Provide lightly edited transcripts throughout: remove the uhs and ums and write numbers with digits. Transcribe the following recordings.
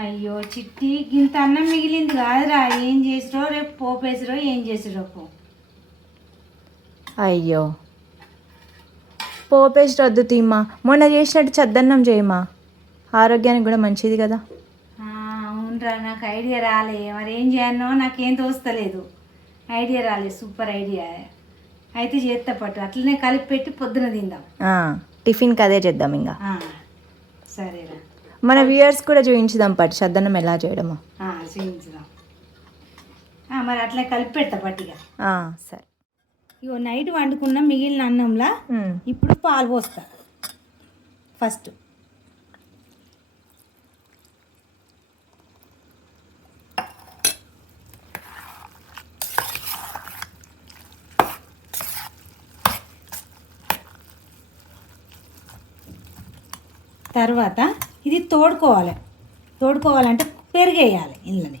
అయ్యో చిట్టి ఇంత అన్నం మిగిలింది కాదురా, ఏం చేసిరో రేపు పోపేసిరో ఏం చేసిరో పో. అయ్యో పోపేసి రద్దు తీమ్మా, మొన్న చేసినట్టు చద్దన్నం చేయమా, ఆరోగ్యానికి కూడా మంచిది కదా. అవునరా, నాకు ఐడియా రాలే, మరి ఏం చేయాలో నాకేం తోస్తలేదు. ఐడియా రాలే, సూపర్ ఐడియా. అయితే చేస్తా పట్టు, అట్లనే కలిపి పెట్టి పొద్దున తిందాం. టిఫిన్కి అదే చేద్దాం ఇంకా. సరేరా, మన వ్యూయర్స్ కూడా చూపించుదాం పట్టు చద్దన్నం ఎలా చేయడమో. చూపించుదాం. మరి అట్లా కలిపి పెడతా పట్టిగా. సరే. ఇగో నైట్ వండుకున్న మిగిలిన అన్నంలా ఇప్పుడు పాలు పోస్తా ఫస్ట్. తర్వాత ఇది తోడుకోవాలంటే పెరిగేయాలి ఇందులోనే.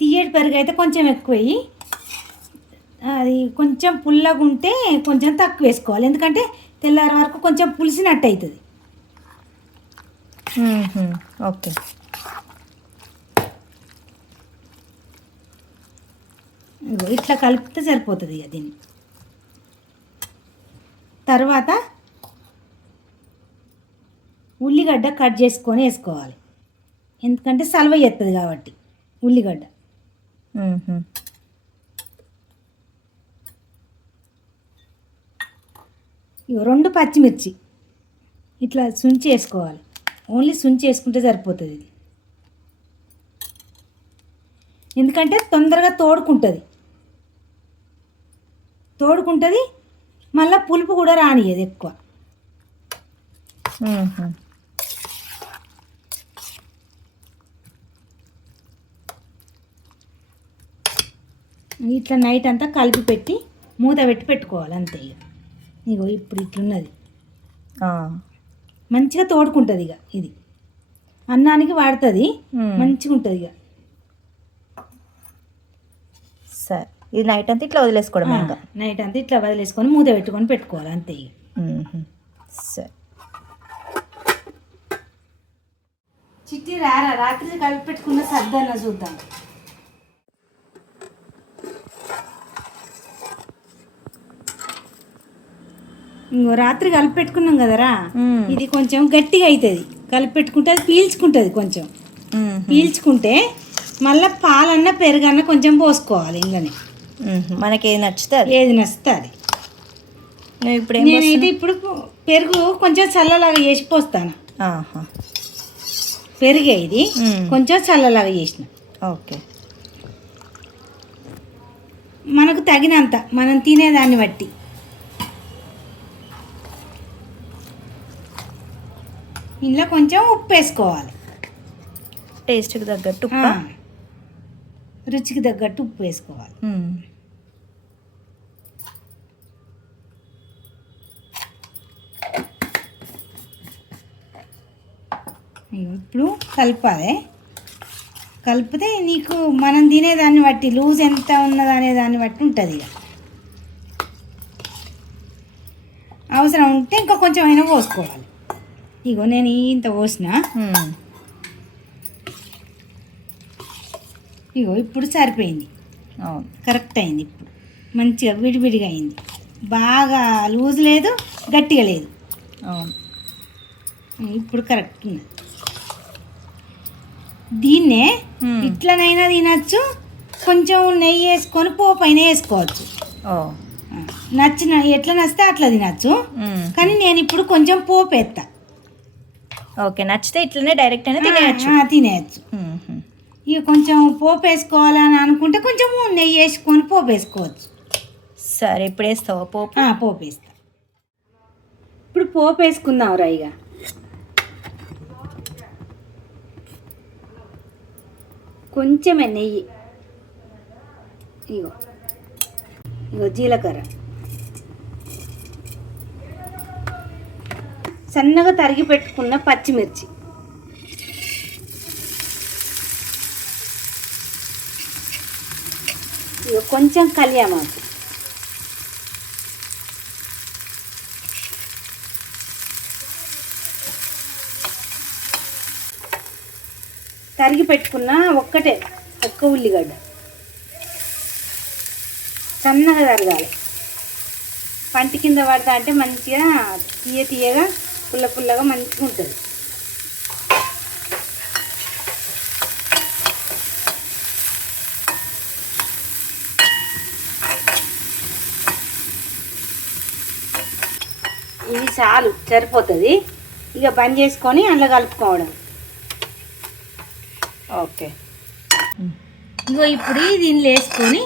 తీయటి పెరుగు అయితే కొంచెం ఎక్కువ వేయి, అది కొంచెం పుల్లగా ఉంటే కొంచెం తక్కువ వేసుకోవాలి, ఎందుకంటే తెల్లారి వరకు కొంచెం పులిసినట్టు అవుతుంది. ఓకే. ఇట్లా కలిపితే సరిపోతుంది ఇక దీన్ని. తర్వాత ఉల్లిగడ్డ కట్ చేసుకొని వేసుకోవాలి, ఎందుకంటే సలవ చేస్తుంది కాబట్టి ఉల్లిగడ్డ. ఇక 2 పచ్చిమిర్చి ఇట్లా సుంచి వేసుకోవాలి, ఓన్లీ సుంచి వేసుకుంటే సరిపోతుంది ఇది, ఎందుకంటే తొందరగా తోడుకుంటుంది, మళ్ళీ పులుపు కూడా రానియదు ఎక్కువ. ఇట్లా నైట్ అంతా కలిపి పెట్టి మూత పెట్టి పెట్టుకోవాలి అంతే. ఇగో ఇప్పుడు ఇట్లున్నది, మంచిగా తోడుకుంటుంది. ఇక ఇది అన్నానికి వాడుతుంది, మంచిగా ఉంటుంది. ఇక సరే, ఇది నైట్ అంతా ఇట్లా వదిలేసుకోవడం. నైట్ అంతా ఇట్లా వదిలేసుకొని మూత పెట్టుకోవాలి అంతే. ఇక సరే. చిట్టి రారా, రాత్రి కలిపి పెట్టుకున్న సద్దన్న చూద్దాం. ఇంకో రాత్రి కలిపి పెట్టుకున్నాం కదరా, ఇది కొంచెం గట్టిగా అవుతుంది. కలిపి పెట్టుకుంటే అది పీల్చుకుంటుంది, కొంచెం పీల్చుకుంటే మళ్ళీ పాలన్నా పెరుగన్నా కొంచెం పోసుకోవాలి. ఇంకనే మనకి ఏది నచ్చితే అది. నేనైతే ఇప్పుడు పెరుగు కొంచెం చల్లలాగా చేసి పోస్తాను. పెరుగే ఇది కొంచెం చల్లలాగా చేసిన. ఓకే. మనకు తగినంత, మనం తినేదాన్ని బట్టి. ఇందులో కొంచెం ఉప్పు వేసుకోవాలి, టేస్ట్కి తగ్గట్టు, రుచికి తగ్గట్టు ఉప్పు వేసుకోవాలి. ఇప్పుడు కలిపితే నీకు మనం తినేదాన్ని బట్టి లూజ్ ఎంత ఉన్నది అనే దాన్ని బట్టి ఉంటుంది. ఇక అవసరం ఉంటే ఇంకా కొంచెం అయినా పోసుకోవాలి. ఇగో నేను ఇంత పోసిన. ఇగో ఇప్పుడు సరిపోయింది, కరెక్ట్ అయింది. ఇప్పుడు మంచిగా విడివిడిగా అయింది, బాగా లూజ్ లేదు, గట్టిగా లేదు. ఇప్పుడు కరెక్ట్ ఉన్నది. దీన్నే ఇట్లనైనా తినచ్చు, కొంచెం నెయ్యి వేసుకొని పోపైన వేసుకోవచ్చు. ఎట్లా నచ్చితే అట్లా తినచ్చు, కానీ నేను ఇప్పుడు కొంచెం పోపు వేస్తా. ఓకే, నచ్చితే ఇట్లనే డైరెక్ట్ అయినా తినేయచ్చు. ఇక కొంచెం పోపు వేసుకోవాలని అనుకుంటే కొంచెం నెయ్యి వేసుకొని పోపు వేసుకోవచ్చు. సరే, ఇప్పుడు వేస్తావా పోపు? పోపు వేస్తా. ఇప్పుడు పోపు వేసుకుందాం రా. ఇక కొంచెమే నెయ్యి, ఇగో జీలకర్ర, సన్నగా తరిగి పెట్టుకున్న పచ్చిమిర్చి, కొంచెం కళ్యామాకు, తరిగి పెట్టుకున్న ఒక్క ఉల్లిగడ్డ సన్నగా తరగాలి. పంటి కింద పడతా అంటే మంచిగా తీయగా పుల్లగా మంచిగా ఉంటుంది. ఇవి చాలు, సరిపోతుంది. ఇక బంద్ చేసుకొని అందులో కలుపుకోవడం. ఓకే. ఇగో ఇప్పుడు దీనిలో వేసుకొని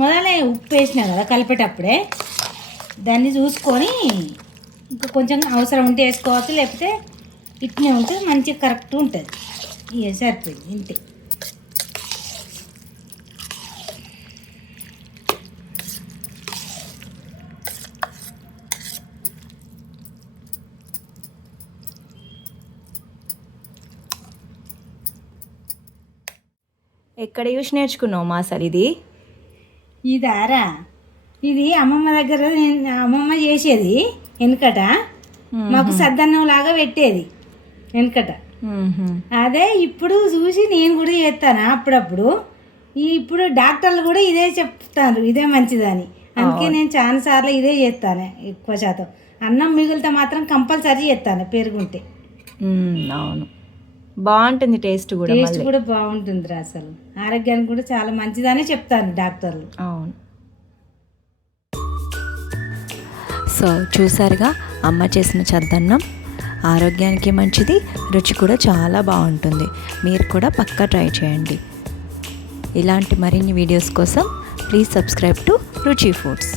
మొదలే ఉప్పు వేసినా కదా కలిపేటప్పుడే, దాన్ని చూసుకొని ఇంకా కొంచెం అవసరం ఉంటే వేసుకోవచ్చు, లేకపోతే ఇట్నే ఉంటే మంచిగా కరెక్ట్ ఉంటుంది. ఇక సరిపోయింది, ఇంతే. ఎక్కడ చూసి నేర్చుకున్నావు మా అసలు ఇది? ఇదారా, ఇది అమ్మమ్మ దగ్గర అమ్మమ్మ చేసేది వెనుకట. మాకు సద్దన్నం లాగా పెట్టేది వెనుకట. అదే ఇప్పుడు చూసి నేను కూడా చేస్తాను అప్పుడప్పుడు. ఇప్పుడు డాక్టర్లు కూడా ఇదే చెప్తారు, ఇదే మంచిదని. అందుకే నేను చాలా సార్లు ఇదే చేస్తాను. ఎక్కువ శాతం అన్నం మిగిలితే మాత్రం కంపల్సరీ చేస్తాను పెరుగుంటే. అవును, బాగుంటుంది. టేస్ట్ కూడా బాగుంటుందిరా. అసలు ఆరోగ్యానికి కూడా చాలా మంచిదనే చెప్తాను డాక్టర్లు. అవును. సో చూసారుగా, అమ్మ చేసిన చద్దన్నం ఆరోగ్యానికి మంచిది, రుచి కూడా చాలా బాగుంటుంది. మీరు కూడా పక్కా ట్రై చేయండి. ఇలాంటి మరిన్ని వీడియోస్ కోసం ప్లీజ్ సబ్స్క్రైబ్ టు రుచి ఫుడ్స్.